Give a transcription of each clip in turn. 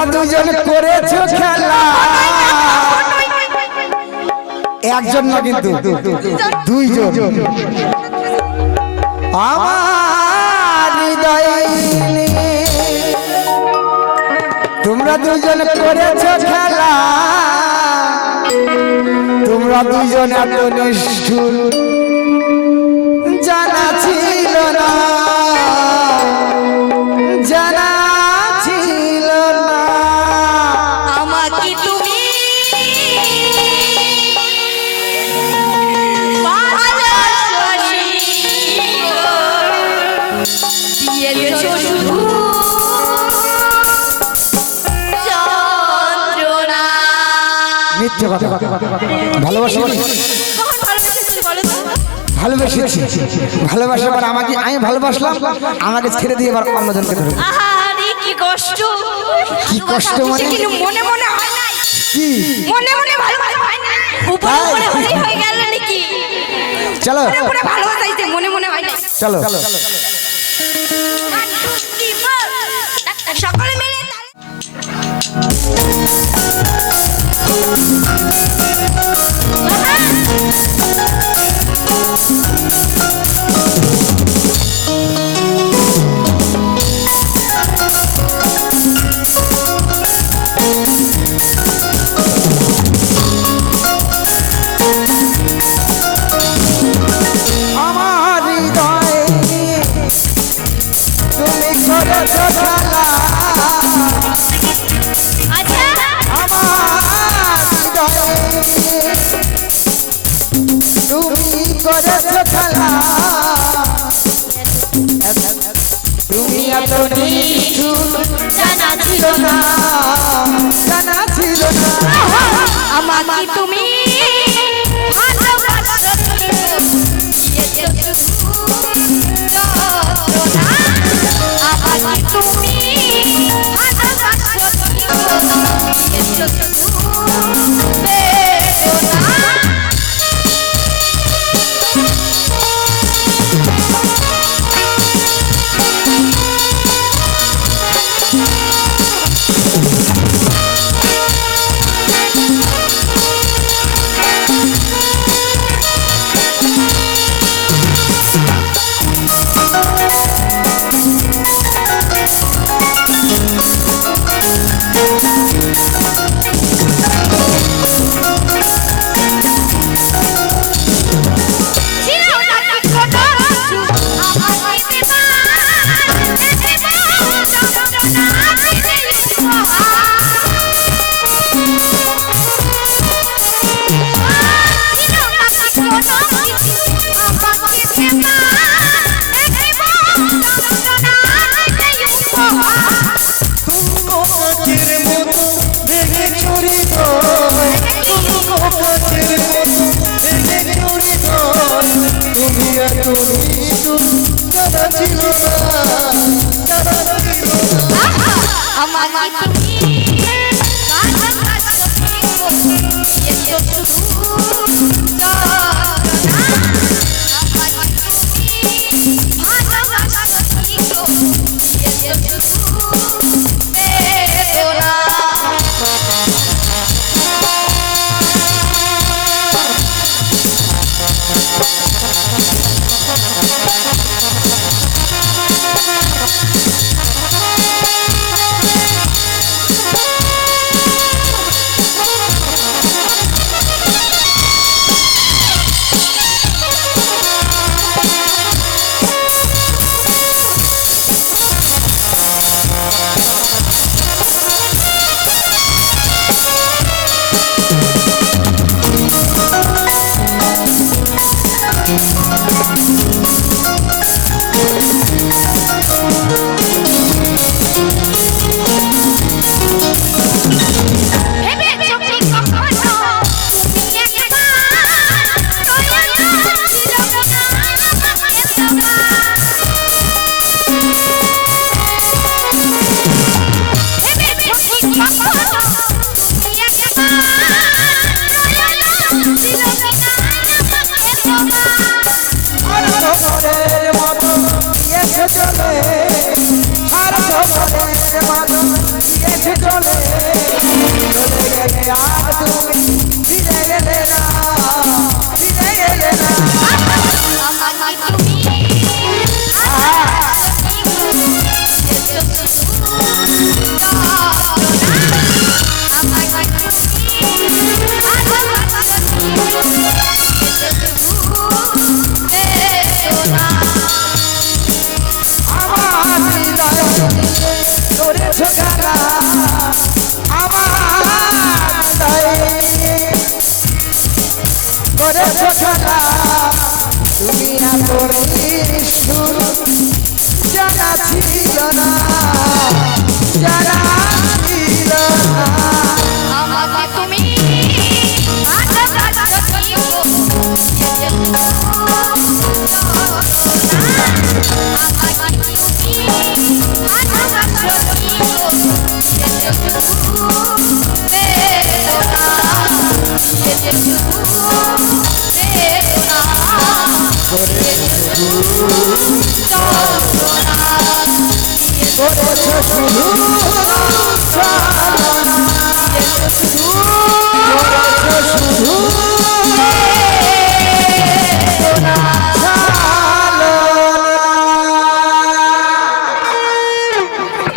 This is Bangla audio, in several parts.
তোমরা দুজন করেছ খেলা। একজন না কিন্তু, দুইজন। আমার তোমরা দুজন করেছ খেলা। তোমরা দুজন এত নিষ্ঠুর মিথ্যে কথা। ভালোবাসি? ভালোবেসেছি ভালোবাসা এবার আমাকে আমি ভালোবাসলাম আমাকে ছেড়ে দিয়ে এবার অন্যজনকে ধরে কি কষ্ট। কি কষ্ট মানে? মনে মনে হয় কি? মনে মনে ভালোবাসা হয় না উপরে উপরে হলেই হয়ে গেল নাকি চলো। উপরে ভালোবাসাইছে মনে মনে হয় না চলো। সকলে মিলে আমার করেছ খেলা তুমি এত জানা ছিল ছিল না জানা ছিল না আমাকে তুমি আমাকে তুমি ভালোবাসো গেছে চলে চলে গেলে আর করেছ গানা তুমি না করে সুর জানা ছিল না জানা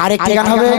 আরেকটি গান হবে।